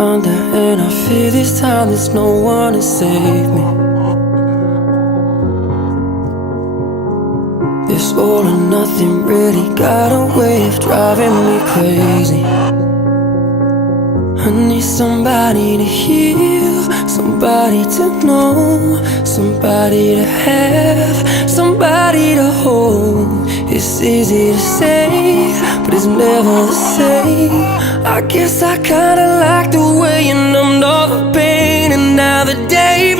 under, and I fear this time there's no one to save me. This all or nothing really got a way of driving me crazy. I need somebody to heal, somebody to know, somebody to have, somebody to hold. It's easy to say, but it's never the same. I guess I kinda like the way you numbed all the pain, and now the day